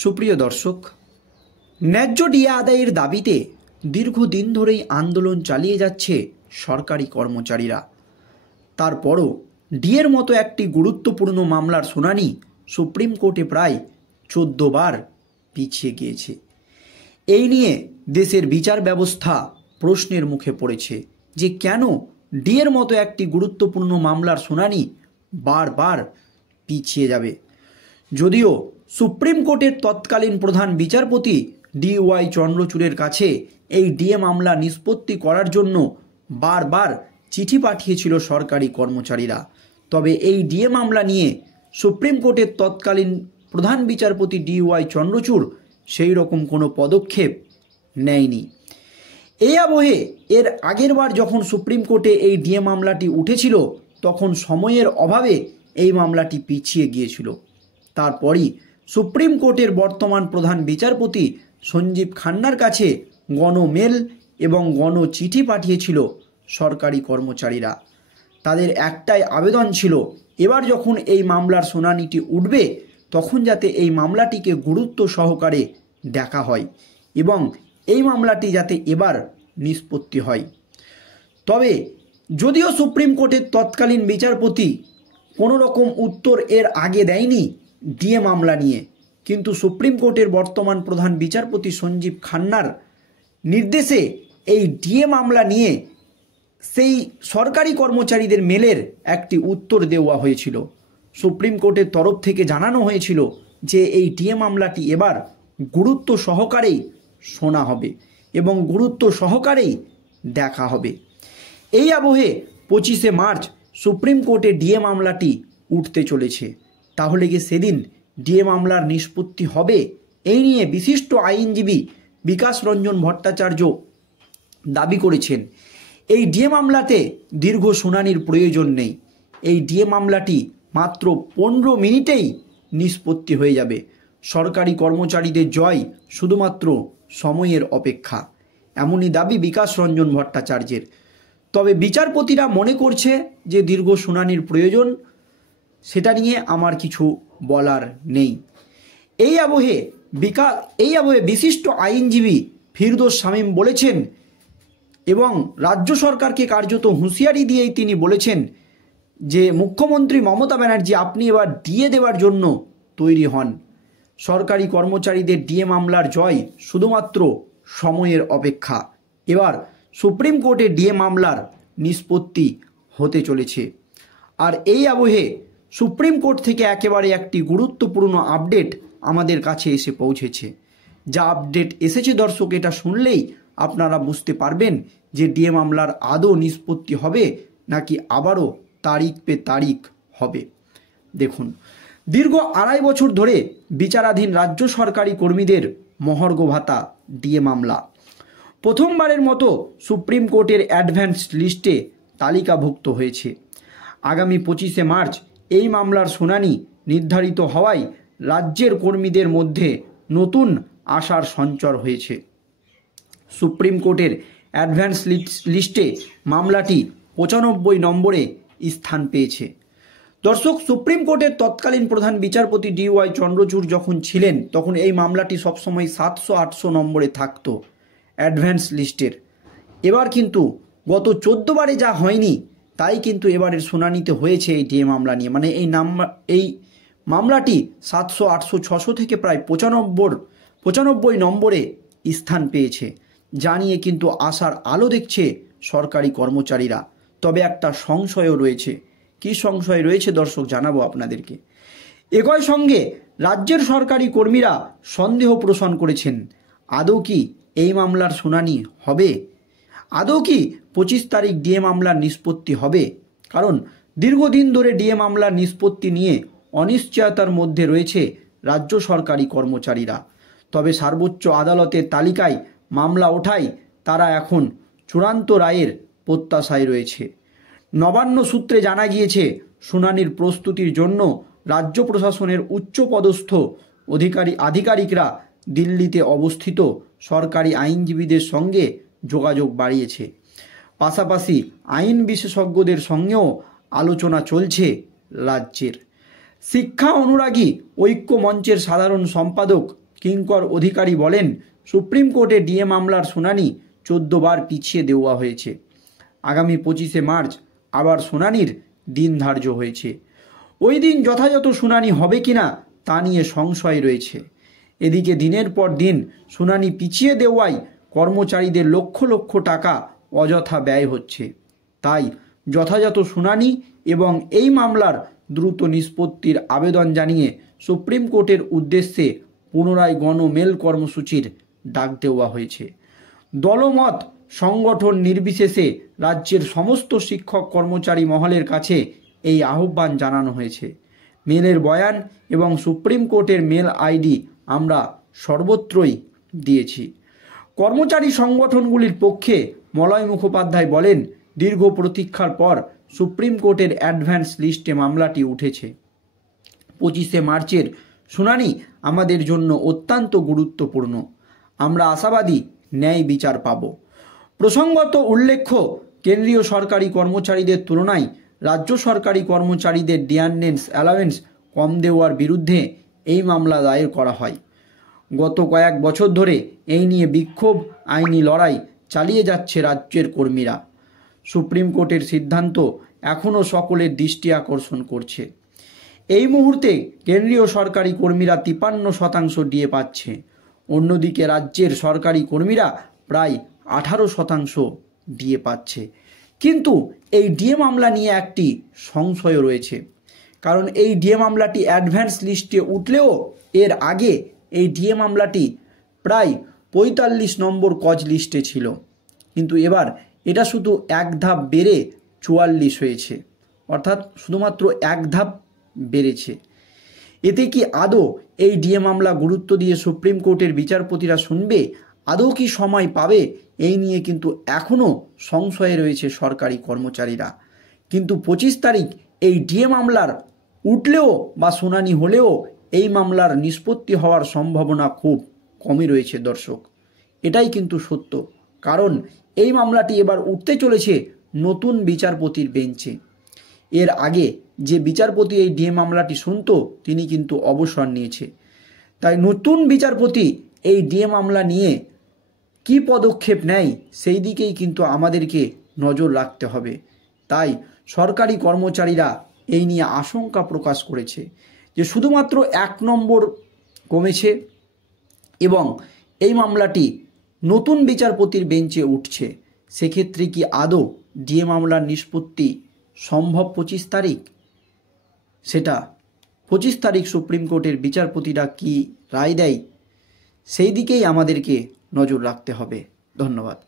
সুপ্রিয় দর্শক, ন্যায্য ডিএ আদায়ের দাবিতে দীর্ঘদিন ধরেই আন্দোলন চালিয়ে যাচ্ছে সরকারি কর্মচারীরা। তারপরও ডিএর মতো একটি গুরুত্বপূর্ণ মামলার শুনানি সুপ্রিম কোর্টে প্রায় 14 বার পিছিয়ে গিয়েছে। এই নিয়ে দেশের বিচার ব্যবস্থা প্রশ্নের মুখে পড়েছে যে কেন ডিএর মতো একটি গুরুত্বপূর্ণ মামলার শুনানি বারবার পিছিয়ে যাবে। যদিও সুপ্রিম কোর্টের তৎকালীন প্রধান বিচারপতি DY চন্দ্রচূড়ের কাছে এই ডিএ মামলা নিষ্পত্তি করার জন্য বারবার চিঠি পাঠিয়েছিল সরকারি কর্মচারীরা, তবে এই ডিএ মামলা নিয়ে সুপ্রিম কোর্টের তৎকালীন প্রধান বিচারপতি DY চন্দ্রচূড় সেই রকম কোনো পদক্ষেপ নেয়নি। এই আবহে এর আগের বার যখন সুপ্রিম কোর্টে এই ডিএ মামলাটি উঠেছিল তখন সময়ের অভাবে এই মামলাটি পিছিয়ে গিয়েছিল। তারপরই সুপ্রিম কোর্টের বর্তমান প্রধান বিচারপতি সঞ্জীব খান্নার কাছে গণমেল এবং গণচিঠি পাঠিয়েছিল সরকারি কর্মচারীরা। তাদের একটাই আবেদন ছিল, এবার যখন এই মামলার শুনানিটি উঠবে তখন যাতে এই মামলাটিকে গুরুত্ব সহকারে দেখা হয় এবং এই মামলাটি যাতে এবার নিষ্পত্তি হয়। তবে যদিও সুপ্রিম কোর্টের তৎকালীন বিচারপতি কোনো রকম উত্তর এর আগে দেয়নি ডিএ মামলা নিয়ে, কিন্তু সুপ্রিম কোর্টের বর্তমান প্রধান বিচারপতি সঞ্জীব খান্নার নির্দেশে এই ডিএ মামলা নিয়ে সেই সরকারি কর্মচারীদের মেলের একটি উত্তর দেওয়া হয়েছিল। সুপ্রিম কোর্টের তরফ থেকে জানানো হয়েছিল যে এই ডিএ মামলাটি এবার গুরুত্ব সহকারেই শোনা হবে এবং গুরুত্ব সহকারেই দেখা হবে। এই আবহে 25শে মার্চ সুপ্রিম কোর্টে ডিএ মামলাটি উঠতে চলেছে। তাহলে কি সেদিন ডিএ মামলার নিষ্পত্তি হবে? এই নিয়ে বিশিষ্ট আইনজীবী বিকাশ রঞ্জন ভট্টাচার্য দাবি করেছেন এই ডিএ মামলাতে দীর্ঘ শুনানির প্রয়োজন নেই। এই ডিএ মামলাটি মাত্র 15 মিনিটেই নিষ্পত্তি হয়ে যাবে। সরকারি কর্মচারীদের জয় শুধুমাত্র সময়ের অপেক্ষা, এমনই দাবি বিকাশ রঞ্জন ভট্টাচার্যের। তবে বিচারপতিরা মনে করছে যে দীর্ঘ শুনানির প্রয়োজন, সেটা নিয়ে আমার কিছু বলার নেই। এই আবহে বিশিষ্ট আইনজীবী ফিরদৌস শামীম বলেছেন এবং রাজ্য সরকারকে কার্যত হুঁশিয়ারি দিয়েই তিনি বলেছেন যে মুখ্যমন্ত্রী মমতা ব্যানার্জি আপনি এবার ডিএ দেওয়ার জন্য তৈরি হন। সরকারি কর্মচারীদের ডিএ মামলার জয় শুধুমাত্র সময়ের অপেক্ষা। এবার সুপ্রিম কোর্টে ডিএ মামলার নিষ্পত্তি হতে চলেছে। আর এই আবহে সুপ্রিম কোর্ট থেকে একেবারে একটি গুরুত্বপূর্ণ আপডেট আমাদের কাছে এসে পৌঁছেছে। যা আপডেট এসেছে দর্শক, এটা শুনলেই আপনারা বুঝতে পারবেন যে ডিএ মামলার আদৌ নিষ্পত্তি হবে নাকি আবারও তারিখ পে তারিখ হবে। দেখুন, দীর্ঘ 2.5 বছর ধরে বিচারাধীন রাজ্য সরকারি কর্মীদের মহার্ঘ ভাতা ডিএ মামলা প্রথমবারের মতো সুপ্রিম কোর্টের অ্যাডভান্স লিস্টে তালিকাভুক্ত হয়েছে। আগামী 25শে মার্চ এই মামলার শুনানি নির্ধারিত হওয়ায় রাজ্যের কর্মীদের মধ্যে নতুন আশার সঞ্চার হয়েছে। সুপ্রিম কোর্টের অ্যাডভান্স লিস্টে মামলাটি 95 নম্বরে স্থান পেয়েছে। দর্শক, সুপ্রিম কোর্টের তৎকালীন প্রধান বিচারপতি DY চন্দ্রচূড় যখন ছিলেন তখন এই মামলাটি সবসময় 700-800 নম্বরে থাকতো অ্যাডভান্স লিস্টের। এবার কিন্তু গত 14 বারে যা হয়নি তাই কিন্তু এবারের শুনানিতে হয়েছে এই ডিএ মামলা নিয়ে। মানে এই মামলাটি 700, 800, 600 থেকে প্রায় 95 নম্বরে স্থান পেয়েছে। যা নিয়ে কিন্তু আশার আলো দেখছে সরকারি কর্মচারীরা। তবে একটা সংশয়ও রয়েছে। কি সংশয় রয়েছে দর্শক জানাবো আপনাদেরকে। একই সঙ্গে রাজ্যের সরকারি কর্মীরা সন্দেহ পোষণ করেছেন, আদৌ কি এই মামলার শুনানি হবে? আদৌ কি 25 তারিখ ডিএ মামলার নিষ্পত্তি হবে? কারণ দীর্ঘদিন ধরে ডিএ মামলার নিষ্পত্তি নিয়ে অনিশ্চয়তার মধ্যে রয়েছে রাজ্য সরকারি কর্মচারীরা। তবে সর্বোচ্চ আদালতের তালিকায় মামলা ওঠায় তারা এখন চূড়ান্ত রায়ের প্রত্যাশায় রয়েছে। নবান্ন সূত্রে জানা গিয়েছে শুনানির প্রস্তুতির জন্য রাজ্য প্রশাসনের উচ্চপদস্থ আধিকারিকরা দিল্লিতে অবস্থিত সরকারি আইনজীবীদের সঙ্গে যোগাযোগ বাড়িয়েছে। পাশাপাশি আইন বিশেষজ্ঞদের সঙ্গেও আলোচনা চলছে রাজ্যের। শিক্ষা অনুরাগী ঐক্য মঞ্চের সাধারণ সম্পাদক কিঙ্কর অধিকারী বলেন, সুপ্রিম কোর্টে ডিএ মামলার শুনানি 14 বার পিছিয়ে দেওয়া হয়েছে। আগামী 25শে মার্চ আবার শুনানির দিন ধার্য হয়েছে। ওই দিন যথাযথ শুনানি হবে কিনা তা নিয়ে সংশয় রয়েছে। এদিকে দিনের পর দিন শুনানি পিছিয়ে দেওয়ায় কর্মচারীদের লক্ষ লক্ষ টাকা অযথা ব্যয় হচ্ছে। তাই যথাযথ শুনানি এবং এই মামলার দ্রুত নিষ্পত্তির আবেদন জানিয়ে সুপ্রিম কোর্টের উদ্দেশ্যে পুনরায় গণমেল কর্মসূচির ডাক দেওয়া হয়েছে। দলমত সংগঠন নির্বিশেষে রাজ্যের সমস্ত শিক্ষক কর্মচারী মহলের কাছে এই আহ্বান জানানো হয়েছে। মেলের বয়ান এবং সুপ্রিম কোর্টের মেল আইডি আমরা সর্বত্রই দিয়েছি। কর্মচারী সংগঠনগুলির পক্ষে মলয় মুখোপাধ্যায় বলেন, দীর্ঘ প্রতীক্ষার পর সুপ্রিম কোর্টের অ্যাডভান্স লিস্টে মামলাটি উঠেছে। 25শে মার্চের শুনানি আমাদের জন্য অত্যন্ত গুরুত্বপূর্ণ। আমরা আশাবাদী ন্যায় বিচার পাব। প্রসঙ্গত উল্লেখ্য, কেন্দ্রীয় সরকারি কর্মচারীদের তুলনায় রাজ্য সরকারি কর্মচারীদের ডিয়ারনেন্স অ্যালাওয়েন্স কম দেওয়ার বিরুদ্ধে এই মামলা দায়ের করা হয়। গত কয়েক বছর ধরে এই নিয়ে বিক্ষোভ, আইনি লড়াই চালিয়ে যাচ্ছে রাজ্যের কর্মীরা। সুপ্রিম কোর্টের সিদ্ধান্ত এখনও সকলের দৃষ্টি আকর্ষণ করছে। এই মুহূর্তে কেন্দ্রীয় সরকারি কর্মীরা 53% ডিএ পাচ্ছে। অন্যদিকে রাজ্যের সরকারি কর্মীরা প্রায় 18% ডিএ পাচ্ছে। কিন্তু এই ডিএ মামলা নিয়ে একটি সংশয় রয়েছে, কারণ এই ডিএ মামলাটি অ্যাডভান্স লিস্টে উঠলেও এর আগে এই ডিএ মামলাটি প্রায় 45 নম্বর কজ লিস্টে ছিল, কিন্তু এবার এটা শুধু এক ধাপ বেড়ে 44 হয়েছে, অর্থাৎ শুধুমাত্র এক ধাপ বেড়েছে। এতে কি আদৌ এই ডিএ মামলা গুরুত্ব দিয়ে সুপ্রিম কোর্টের বিচারপতিরা শুনবে? আদৌ কি সময় পাবে? এই নিয়ে কিন্তু এখনও সংশয়ে রয়েছে সরকারি কর্মচারীরা। কিন্তু 25 তারিখ এই ডিএ মামলার উঠলেও বা শুনানি হলেও এই মামলার নিষ্পত্তি হওয়ার সম্ভাবনা খুব কমই রয়েছে দর্শক। এটাই কিন্তু সত্য, কারণ এই মামলাটি এবার উঠতে চলেছে নতুন বিচারপতির বেঞ্চে। এর আগে যে বিচারপতি এই ডিএ মামলাটি শুনতো তিনি কিন্তু অবসর নিয়েছে। তাই নতুন বিচারপতি এই ডিএ মামলা নিয়ে কি পদক্ষেপ নেয় সেই দিকেই কিন্তু আমাদেরকে নজর রাখতে হবে। তাই সরকারি কর্মচারীরা এই নিয়ে আশঙ্কা প্রকাশ করেছে যে শুধুমাত্র 1 নম্বর কমেছে এবং এই মামলাটি নতুন বিচারপতির বেঞ্চে উঠছে। সেক্ষেত্রে কি আদৌ ডিএ মামলার নিষ্পত্তি সম্ভব 25 তারিখ? সেটা 25 তারিখ সুপ্রিম কোর্টের বিচারপতিরা কি রায় দেয় সেই দিকেই আমাদেরকে নজর রাখতে হবে। ধন্যবাদ।